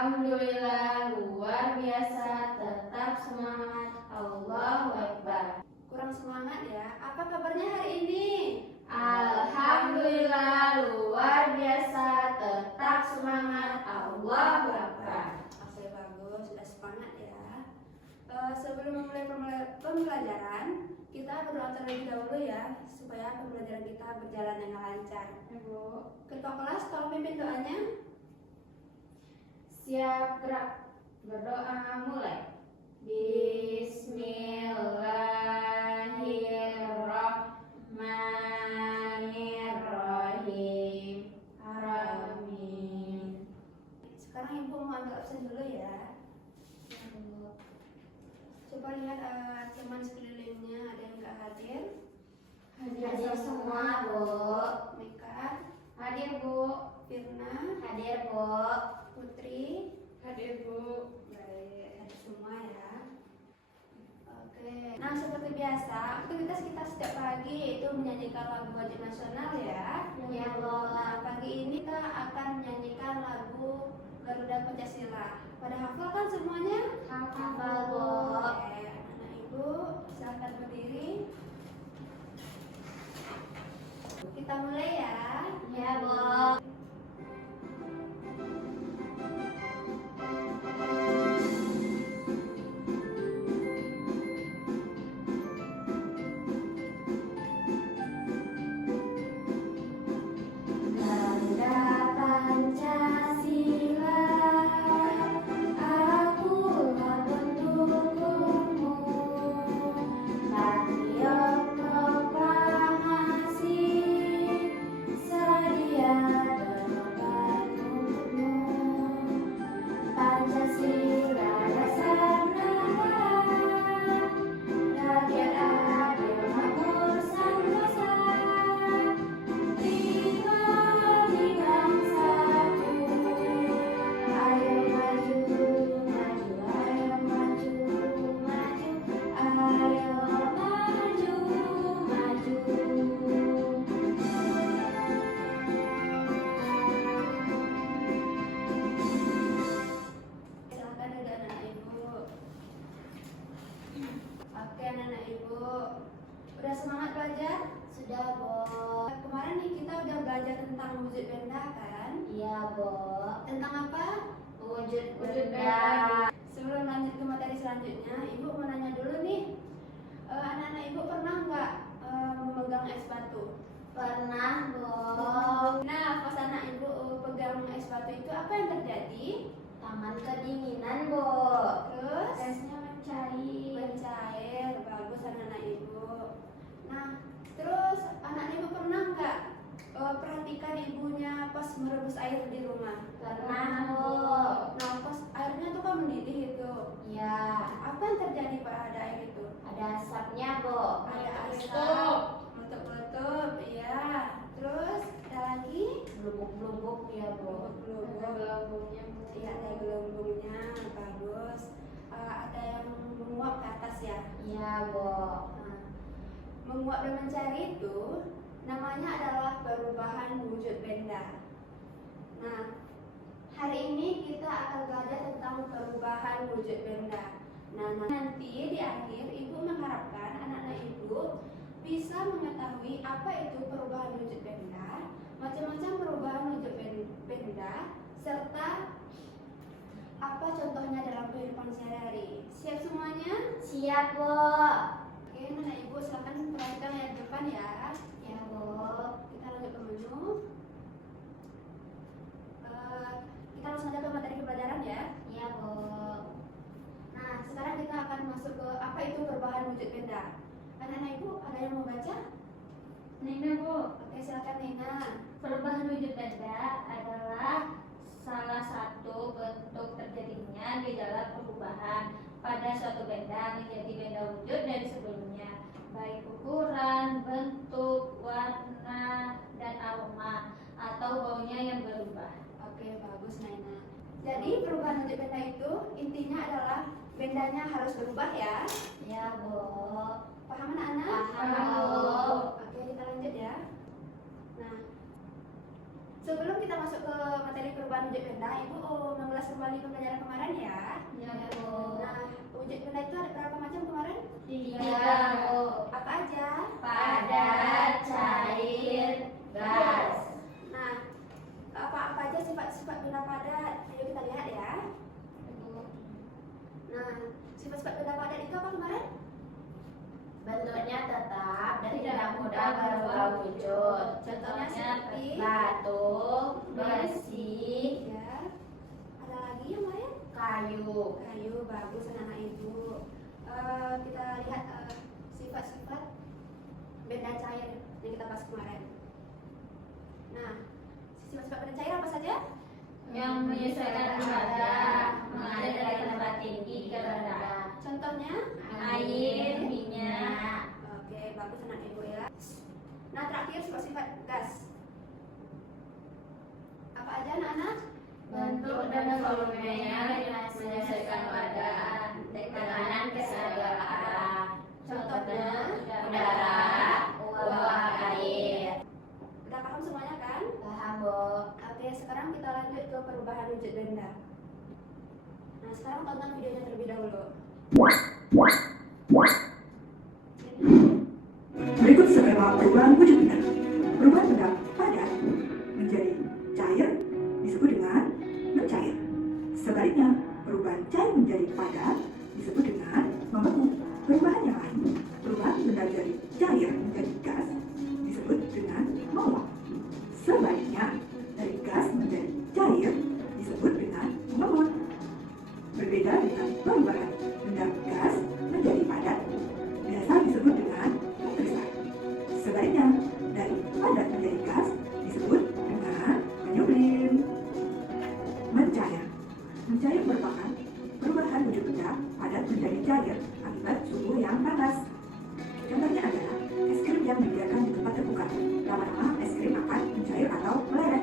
Alhamdulillah, luar biasa, tetap semangat. Allahu Akbar. Kurang semangat ya. Apa kabarnya hari ini? Alhamdulillah, luar biasa, tetap semangat. Allahu Akbar. Oke, bagus, sudah semangat ya. Sebelum memulai pembelajaran, kita berdoa terlebih dahulu ya, supaya pembelajaran kita berjalan dengan lancar. Ibu, Ketua kelas, tolong pimpin doanya. siap gerak. Berdoa mulai. Bismillahirrahmanirrahim. Amin. Sekarang ibu mau ambil absen dulu ya. Coba lihat teman sekelilingnya, ada yang nggak hadir? Hadir semua, Bu. Meka, Hadir, Bu. Firna, Hadir, Bu. Putri. Hadir, Bu. Baik, hadir semua ya. Oke, nah seperti biasa, aktivitas kita setiap pagi itu menyanyikan lagu wajib nasional ya. Ya, Bu. Nah, pagi ini kita akan menyanyikan lagu Garuda Pancasila. Pada hafal kan semuanya? Hafal, Bu. Oke, anak ibu silahkan berdiri. Kita mulai ya. Ya, Bu. Garuda Pancasila, akulah pendukungmu. Patriot proklamasi, sedia berkorban untukmu. Pancasila dasar negara, rakyat adil makmur sentosa. Tinggal di bangsaku, ayo maju, maju, ayo maju, maju, ayo maju, maju. Silahkan duduk anak ibu. Oke anak ibu, udah semangat belajar? Sudah, Bu. Kemarin nih kita udah belajar tentang wujud benda kan? Iya, Bu. Tentang apa? Wujud benda. Sebelum lanjut ke materi selanjutnya, ibu mau nanya dulu nih, anak-anak ibu pernah nggak memegang es batu? Pernah, Bu. Nah, pas anak ibu pegang es batu itu apa yang terjadi? Tangan kedinginan, Bu. Terus? Esnya mencair. Mencair, bagus anak-anak ibu. Nah, terus anak ibu pernah nggak perhatikan ibunya pas merebus air di rumah? Pernah, Bu. Nah, pas airnya tuh kan mendidih itu. Ya, Apa yang terjadi pada air itu? ada asapnya, Bu. Ada asap, meletup-meletup, iya. Terus ada lagi? Blubuk-blubuk, ya, Bu. Gelembungnya, iya ada gelembungnya, bagus. Ada yang menguap ke atas ya. Iya, Bu. Nah, menguap dan mencari itu namanya adalah perubahan wujud benda. Nah, hari ini kita akan belajar tentang perubahan wujud benda. Nah, nanti di akhir ibu mengharapkan anak-anak ibu bisa mengetahui apa itu perubahan wujud benda, macam-macam perubahan wujud benda, serta apa contohnya dalam kehidupan sehari-hari. Siap semuanya? Siap, Bu. Oke, anak ibu silakan perhatikan layar depan ya. Ya, Bu. Kita lanjut ke menu. Kita langsung aja ke materi pembelajaran ya. Iya, Bu. Nah, sekarang kita akan masuk ke apa itu perubahan wujud benda. Anak-anak ibu ada yang mau baca? Nina, Bu. Oke, silakan Nina. Perubahan wujud benda adalah salah satu bentuk terjadinya gejala perubahan pada suatu benda menjadi benda wujud dari sebelumnya, baik ukuran, bentuk, warna, dan aroma atau baunya yang berubah. Oke, bagus Nina. Jadi perubahan wujud benda itu intinya adalah bendanya harus berubah ya. Ya, Bu. Paham anak-anak? Paham, Bu. Oke, kita lanjut ya. Nah, Sebelum kita masuk ke materi perubahan wujud benda, Ibu mengulas kembali pembelajaran kemarin ya. Ya, Bu. Nah, wujud benda itu ada berapa macam kemarin? 3, Bu. Apa aja? Padat, cair, gas. Nah, apa aja sifat-sifat benda padat? Ayo kita lihat ya. Nah, sifat-sifat benda padat itu apa kemarin? Bentuknya tetap dan Tidak tidak mudah mudah berubah wujud. Contohnya seperti Batu, besi, ya. Ada lagi yang lain? kayu. Kayu, bagus anak-anak Ibu. Kita lihat sifat-sifat benda cair yang kita bahas kemarin. Nah, sifat-sifat benda cair apa saja? Yang menyesuaikan harga, mengalir dari tempat tinggi ke rendah. Contohnya? Air, minyak. Oke, bagus anak Ibu ya. Nah, terakhir sifat-sifat gas. Apa aja anak-anak? Bentuk dan volumenya menyesuaikan keadaan, tekanan ke segala arah. Contohnya udara, uap, air. Udah paham semuanya kan? Paham, Bu? Oke, sekarang kita lanjut ke perubahan wujud benda. Nah, sekarang tonton videonya terlebih dahulu. Berikut skema perubahan wujud benda. Perubahan benda padat menjadi cair disebut dengan mencair. Sebaliknya, perubahan cair menjadi padat disebut dengan membeku. Perubahan yang lain, perubahan benda dari cair menjadi gas disebut dengan menguap. Sebaliknya, dari gas menjadi cair disebut dengan menguap. Berbeda dengan perubahan benda gas menjadi padat, biasa disebut dengan kristal. Sebaliknya, dari padat menjadi gas disebut dengan menyublim. Mencair. Mencair merupakan perubahan wujud benda padat menjadi cair akibat suhu yang panas. Contohnya adalah es krim yang dibiarkan di tempat terbuka. Lama-lama es krim akan mencair atau meleleh.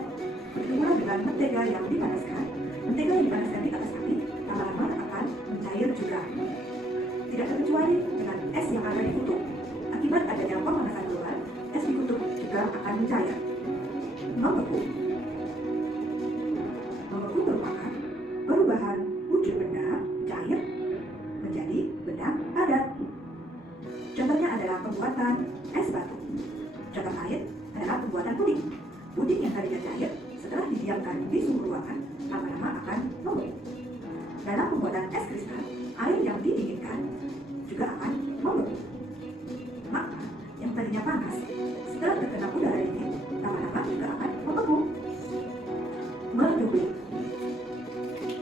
Begitu pula dengan mentega yang dipanaskan. Mentega yang dipanaskan di atas api lama-lama akan mencair juga. Tidak terkecuali dengan es yang ada di kutub. Akibat adanya pemanasan global, es di kutub juga akan mencair. Membeku. Membeku merupakan perubahan wujud benda cair menjadi benda padat. Contohnya adalah pembuatan es batu. Contoh lain adalah pembuatan puding. Puding yang tadinya cair setelah didiamkan di suhu ruangan lama-lama akan membeku. Dalam pembuatan es kristal, air yang didinginkan juga akan membeku. Maka yang tadinya panas setelah terkena udara dingin lama-lama juga akan membeku. Menyublim.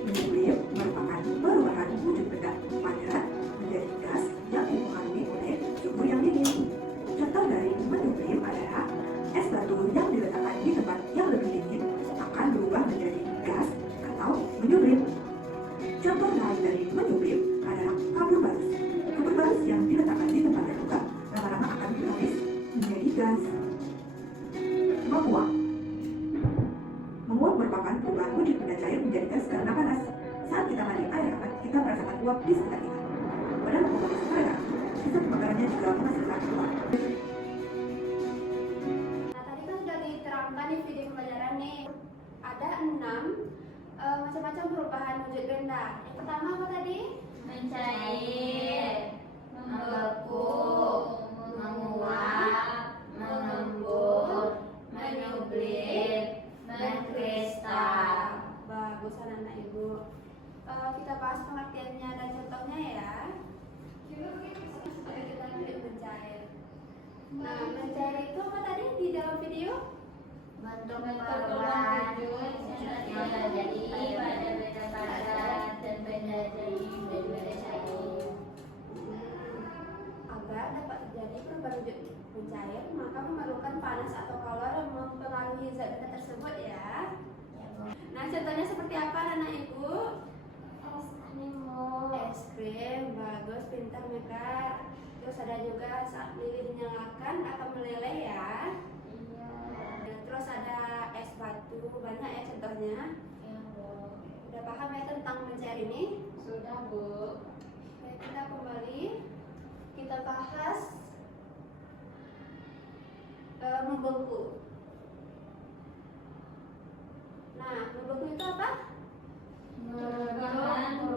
Menyublim merupakan perubahan wujud benda padat menjadi gas yang dipengaruhi oleh suhu yang dingin. Contoh dari menyublim adalah es batu yang diletakkan di tempat yang lebih dingin akan berubah menjadi gas atau menyublim. Contoh lain dari menyublim adalah kabur barus. Kabur barus yang diletakkan di tempat terbuka lama-lama akan habis menjadi gas. Menguap. Menguap merupakan perubahan wujud benda cair menjadi gas karena panas. Saat kita mandi air hangat, kita merasakan uap di sekitar kita. Pada pembuatan sekarang, sistem pembakarannya juga menghasilkan uap. Nah, tadi kan sudah diterangkan di video pembelajaran nih. Ada 6 macam-macam perubahan wujud benda. Yang pertama apa tadi? Mencair, membeku, menguap, mengembur, menyublim, mengkristal. Bagus anak-anak Ibu. Kita bahas pengertiannya dan contohnya ya. Supaya kita lanjut mencair. Nah, mencair itu apa tadi di dalam video? Bentuk Perubahan perubahan wujud yang terjadi pada benda padat dan benda cair. Agar dapat terjadi perubahan wujud mencair, maka memerlukan panas atau kalor yang mempengaruhi zat benda tersebut ya. Nah, contohnya seperti apa anak Ibu? Es krim, bagus, pintar Meka. Terus ada juga saat lilin dinyalakan akan meleleh ya. Terus ada es batu, banyak ya contohnya. Udah paham ya tentang mencair ini? Sudah, Bu. Oke, kita kembali. Kita bahas membeku. itu apa? Perubahan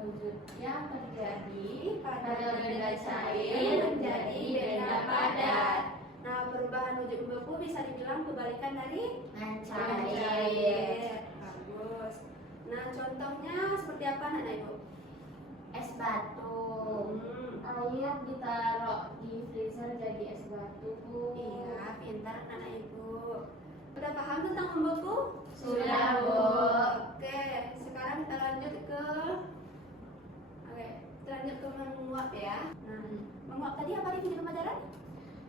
wujud yang terjadi Pada benda cair menjadi benda padat. Nah, perubahan wujud membeku bisa dibilang kebalikan dari Mencair. Bagus. Nah, contohnya seperti apa anak ibu? Es batu. Hmm. Air ditaruh di freezer jadi es batu. Iya, pintar anak ibu. Sudah paham tentang membeku? Sudah, Bu. Oke, sekarang kita lanjut ke menguap ya. Nah, menguap tadi apa di video pelajaran?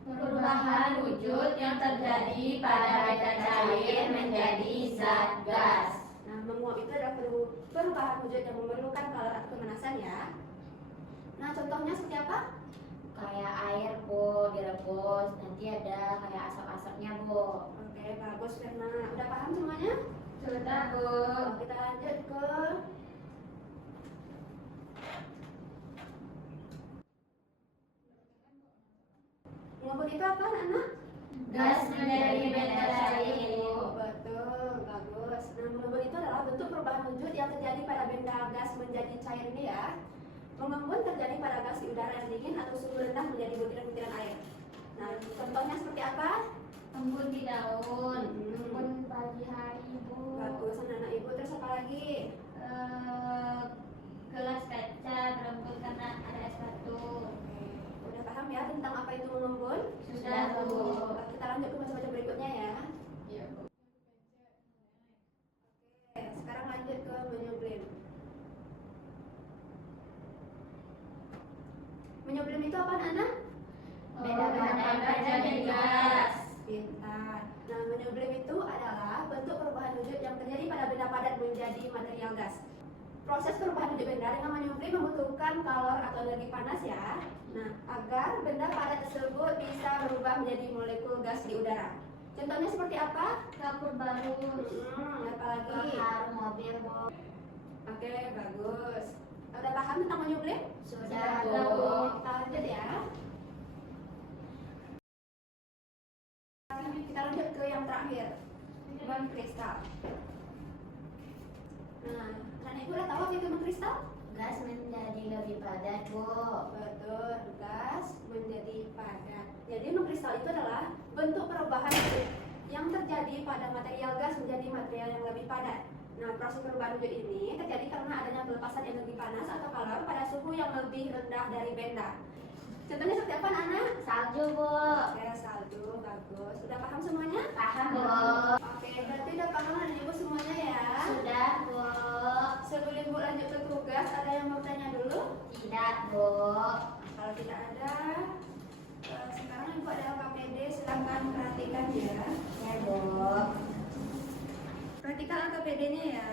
Perubahan wujud yang terjadi pada benda cair menjadi zat gas. Nah, menguap itu adalah perubahan wujud yang memerlukan kalor atau pemanasan ya. Nah, contohnya seperti apa? Kayak air, Bu, direbus. Nanti ada kayak asap-asapnya, Bu. Oke, bagus Firna. Udah paham semuanya? Sudah, Bu. Kita lanjut ke menguap itu apa, anak? Gas menjadi benda cair. Betul, bagus. Nah, mengembun itu adalah bentuk perubahan wujud yang terjadi pada benda gas menjadi cair ini ya. Mengembun terjadi pada gas di udara yang dingin atau suhu rendah menjadi butiran-butiran air. Nah, contohnya seperti apa? Embun di daun, Embun pagi hari, Bu. Bagus, anak-anak ibu. Terus apa lagi? Gelas kaca berembun karena ada es batu. Udah paham ya tentang apa itu mengembun? Sudah, Bu. Kita lanjut ke baca-baca berikutnya ya. Iya, Bu. Oke, sekarang lanjut ke menyublim. Menyublim itu apa, anak? Beda badan menjadi gas. Pintar. Nah, menyublim itu adalah bentuk perubahan wujud yang terjadi pada benda padat menjadi material gas. Proses perubahan wujud benda dengan menyublim membutuhkan kalor atau energi panas ya. Nah, agar benda padat tersebut bisa berubah menjadi molekul gas di udara. Contohnya seperti apa? Kapur baru. Apa lagi? Bakar mobil, Bu. Oke, bagus. Udah paham tentang menyublim? Sudah, Bu. Kita lanjut ya. Kita lanjut ke yang terakhir, mengkristal. Nah, anak ibu udah tahu apa itu mengkristal? Gas menjadi lebih padat, Bu. Betul, gas menjadi padat. Jadi mengkristal itu adalah bentuk perubahan yang terjadi pada material gas menjadi material yang lebih padat. Nah, proses perubahan wujud ini terjadi karena adanya pelepasan energi panas atau kalor pada suhu yang lebih rendah dari benda. Contohnya seperti apa, anak? Salju, Bu. Oke, salju, bagus. Sudah paham semuanya? Paham, Bu. Oke, berarti udah paham anak ibu semuanya ya. Sudah, Bu. Sebelum ibu lanjut ke tugas, ada yang mau tanya dulu? Tidak, Bu. Kalau tidak ada, sekarang ibu ada LKPD, silahkan perhatikan ya. Ya, Bu. Perhatikan LKPD-nya ya.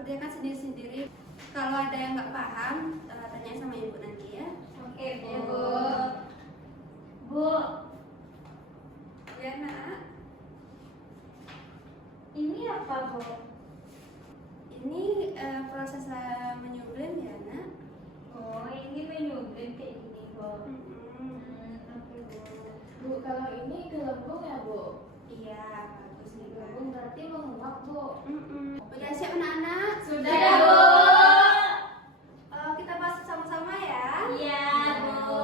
Kerjakan sendiri-sendiri. Kalau ada yang nggak paham, tanyain sama ibu nanti ya. Oke, Bu. Bu, Ya, nak. ini apa, Bu? Ini proses menyublim ya, nak. Oh, ini menyublim kayak gini, Bu. Oke, Bu. Bu, kalau ini gelembung ya, Bu? Iya, bagus nih, Kak. Gelembung berarti menguap, Bu. Udah siap anak-anak? Sudah, Bu. Kita bahas sama-sama ya. Iya, Bu.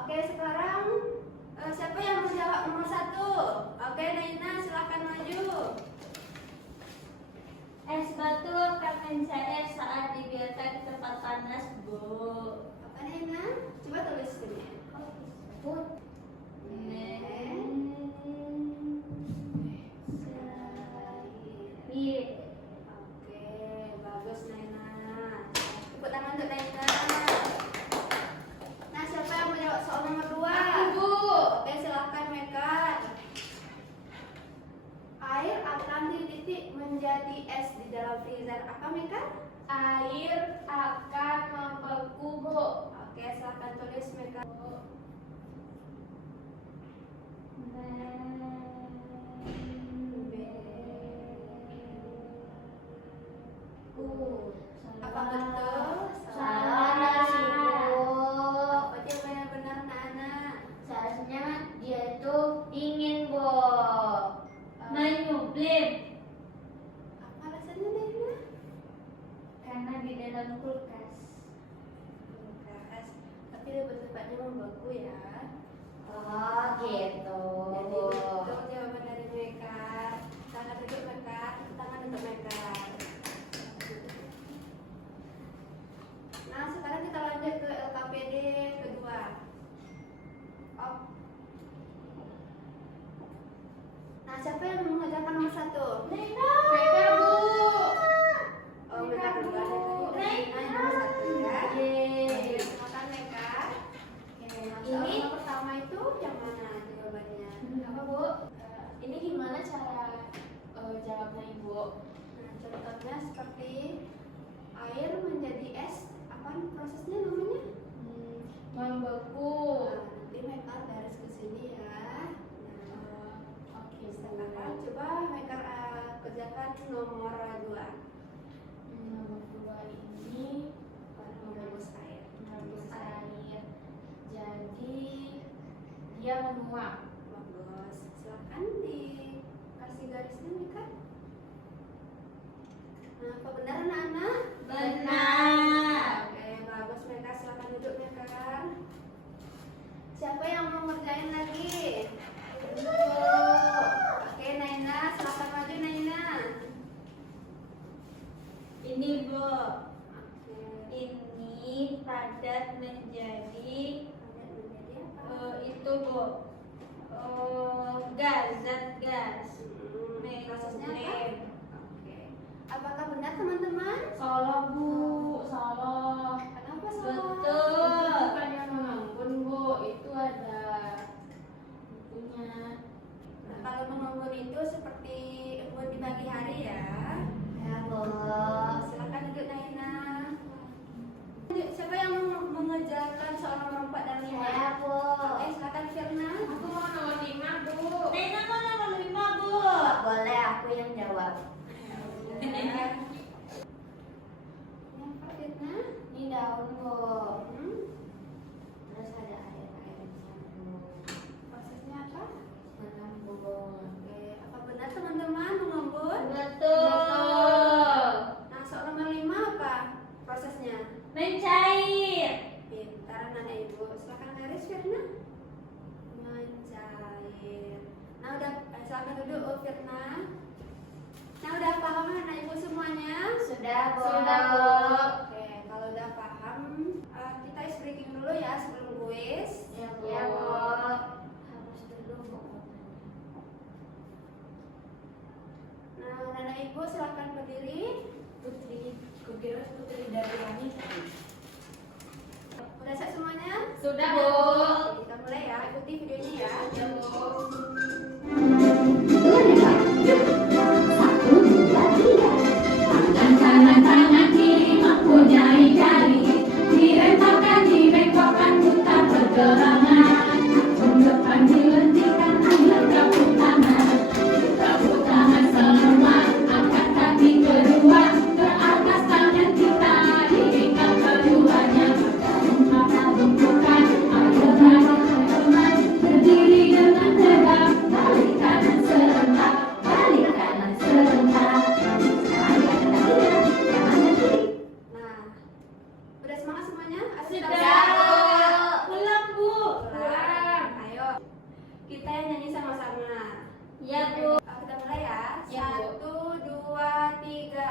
Oke, sekarang siapa yang mau jawab nomor 1? Oke, Naina silahkan maju. Es batu akan mencair saat dibiarkan di tempat panas, Bu. Apa Naina? Coba tulis sini. Bu. Iya. Oke, bagus Naina. Tepuk tangan untuk Naina. Nah, siapa yang mau jawab soal nomor 2? Bu. Oke, silahkan Mekat. Air akan dititik menjadi es di dalam freezer. Apa Mekat? Air akan membeku, Bu. Oke, silahkan tulis Mekat. Apa betul? Salah nasi, Bu. Apa jawaban yang benar, anak-anak? Seharusnya dia itu dingin, Bu. Menyublim. dalam kulkas. Kulkas. Tapi lebih tepatnya membeku ya. Oh gitu. Jadi betul jawaban dari mereka. Tangan duduk mereka, tangan untuk mereka. Nah, sekarang kita lanjut ke LKPD kedua. Oh. Nah, siapa yang mengerjakan nomor 1? Mereka Bu. Oh, mereka kedua dari tadi. Nah, nomor 1 ya. Oke, silakan mereka. Oke, nah, soal Ini- nomor pertama itu yang mana jawabannya? Apa Bu? Ini gimana cara jawabnya Ibu? Nah, contohnya seperti air menjadi es, apa prosesnya namanya? Membeku. Nah, nanti mereka garis ke sini ya. Nah, Oke sekarang coba mereka kerjakan nomor 2. Nomor 2 ini Merebus air. merebus air. Jadi dia menuang. Bagus. Silakan dikasih garisnya mereka. Nah, apa benar anak-anak? Benar. Oke, bagus mereka. Silakan duduk mereka. Siapa yang mau ngerjain lagi? Oke, Naina, silakan maju Naina. Ini Bu, Oke. ini padat menjadi Kalian menjadi apa? itu Bu, gas, zat gas. Prosesnya apa? Mengklaim. Oke. Apakah benar teman-teman? Salah Bu, salah. Kenapa salah? Betul. Bukan yang menganggun Bu, itu ada bukunya. Nah, kalau menganggur itu seperti embun di pagi hari ya. Ya Bu. Silakan duduk Naina. Siapa yang mau mengerjakan soal nomor 4 dan 5? Saya Bu. Oke, silakan Firna. Aku mau nomor 5 Bu. Nena mau nomor 5 Bu. Boleh aku yang jawab. Yang Firna. Ini daun Bu. Hmm, Terus ada air-airnya Bu. prosesnya apa? Mengambung. Oke, apa benar teman-teman mengembun? Betul. Nah, soal nomor 5 apa prosesnya? Mencair. Pintar anak ibu. Silakan garis Firna. Mencair. Nah, udah silakan duduk Firna. Nah, udah paham anak ibu semuanya? Sudah Bu. Sudah, Bu. Oke, kalau udah paham, kita ice breaking dulu ya sebelum kuis. Ya Bu. Ya, Bu. Harus dulu Bu. Nah, anak ibu silakan berdiri. Kukira Putri dari langit. Udah siap semuanya? Sudah Bu. Oke, kita mulai ya. Ikuti videonya ya. Ya Bu. Tangan kiri mempunyai jari, dibengkokkan putar pergelangan. Ujung depan dilentikan, ambil tepuk tangan semua. Angkat kaki kedua ke atas, tangan kita diikat keduanya. Mata bengkokkan, ambil teman, berdiri dengan tegak, balik kanan serentak, balik kanan serentak. Nah, udah semangat semuanya? Ayo kita Sudah. Pulang Bu. pulang. Ayo, kita yang nyanyi sama-sama. Ya Bu. Kita mulai ya. Ya, Bu. 1, 2, 3.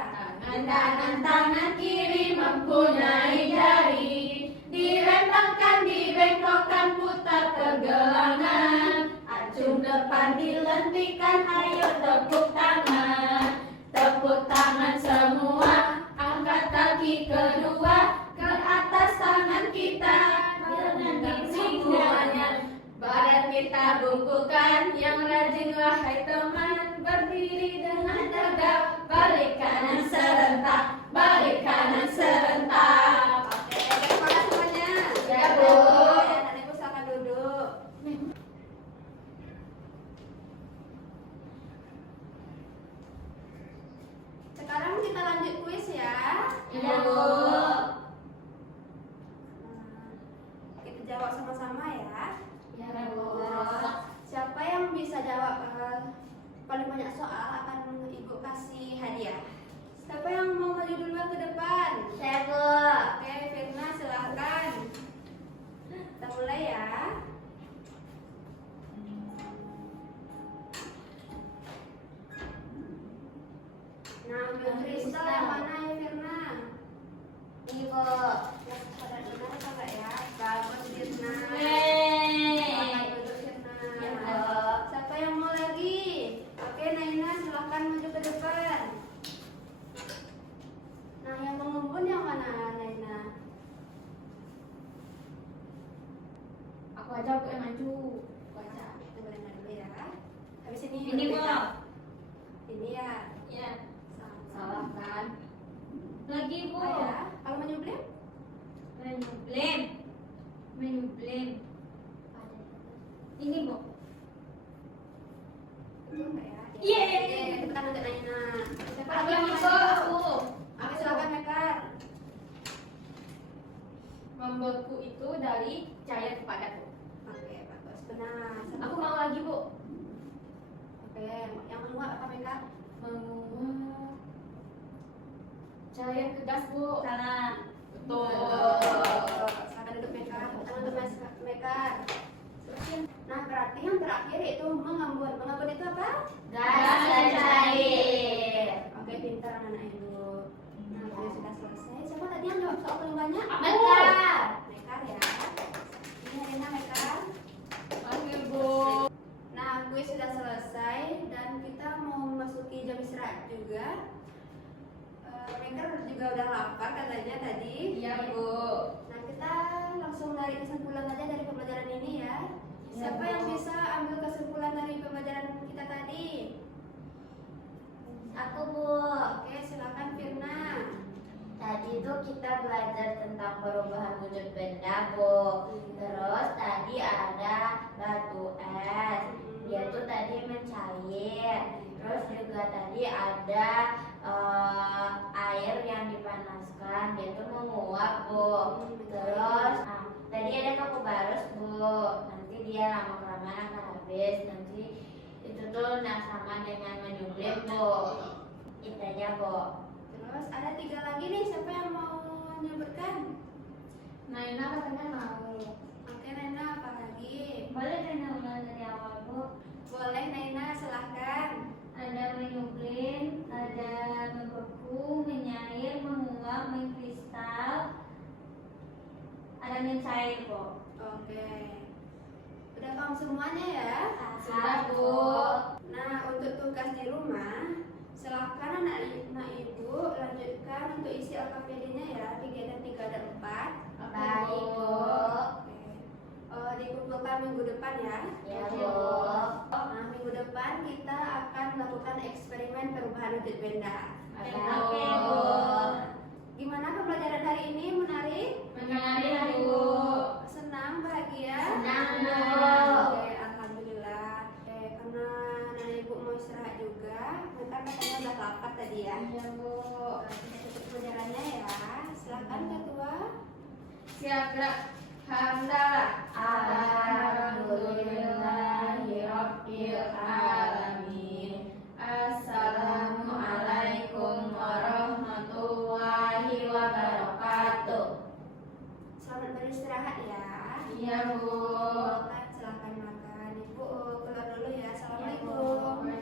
Tangan kiri mempunyai jari, direntangkan, dibengkokkan, putar pergelangan. Acung depan dilentikan, ayo tepuk tangan semua. Angkat kaki kedua ke atas, tangan kita dengan semuanya. Badan kita bungkukan, yang rajin wahai teman, berdiri dengan tegak, balik kanan serentak, balik kanan serentak. Oke, semangat semuanya. Ya, Bu. Ya, anak ibu silakan duduk. Sekarang kita lanjut kuis ya. Ya Bu. kristal yang mana ya Firna? Ini Bu. Yang pada benar apa enggak ya? Bagus Firna. Yeay. Selamat duduk Firna. Ya, Bu. Siapa yang mau lagi? Oke Naina silahkan maju ke depan. Nah yang mengumpul yang mana Naina? Aku aja Bu yang maju. Aku aja. Tunggu Naina dulu ya. Habis ini Ini Bu. kita. Ini ya. Ya. Sama. Salah kan? Lagi Bu. Oh, ya. Kalau menyublem? Menyublem. Menyublem. Ini Bu. Betul enggak ya? Yeay. Tepuk tangan untuk Naina. Siapa Aku lagi yang yang maju? aku. Oke silakan Mekar. Membuatku itu dari cair ke padat Bu. Oke bagus benar. Aku mau lagi Bu. Oke yang menguap apa Mekar? Menguap. Cair ke gas Bu. Salah. Betul. Silakan duduk Mekar. Tepuk tangan untuk Mekar. Nah berarti yang terakhir itu mengembun. Mengembun itu apa? Gas dan cair. Oke pintar anak-anak ibu. Nah kuis sudah selesai. Siapa tadi yang jawab soal paling banyak? Mekar. Mekar ya. Ini Rena Mekar. Oke Bu. Nah kuis sudah selesai dan kita mau memasuki jam istirahat juga. Mekar juga udah lapar katanya tadi. Iya Bu. Nah kita langsung narik kesimpulan aja dari pembelajaran ini ya. Iya, Siapa Bu. yang bisa ambil kesimpulan dari pembelajaran kita tadi? Aku Bu. Oke silakan Firna. Tadi tuh kita belajar tentang perubahan wujud benda Bu. Terus tadi ada batu es. Dia tuh tadi mencair. Terus juga tadi ada air yang dipanaskan. Dia tuh menguap Bu. Terus tadi ada kaku barus Bu. Nanti dia lama-kelamaan akan habis. Nanti itu tuh sama dengan menyublim Bu. Itu aja Bu. Terus ada 3 lagi nih, siapa yang mau menyebutkan? Naina katanya mau. Oke Naina apa lagi? Boleh Rena ulang dari awal Bu. Boleh Naina silahkan. Ada menyublin, ada membeku, menyair, menguap, mengkristal, ada mencair Bu. Oke. Udah paham semuanya ya? Sudah Bu. Nah untuk tugas di rumah silahkan anak ibu lanjutkan untuk isi LKPD-nya ya, kegiatan 3 dan 4. Baik Bu. Oke. Dikumpulkan minggu depan ya. Ya Bu. Nah minggu depan kita akan melakukan eksperimen perubahan wujud benda. Oke Bu. Gimana pembelajaran hari ini? Menarik? Menarik Bu. Senang? Bahagia? Senang, Bu. Oke, alhamdulillah. Karena nenek ibu mau istirahat juga, mereka katanya udah lapar tadi ya. Iya Bu. Kita tutup pelajarannya ya. Silakan ketua. Siap gerak. Hamdalah. Alhamdulillahirabbil alamin. Assalamualaikum warahmatullahi wabarakatuh. Selamat beristirahat ya. Iya Bu. Silakan makan. Ibu keluar dulu ya. Assalamualaikum.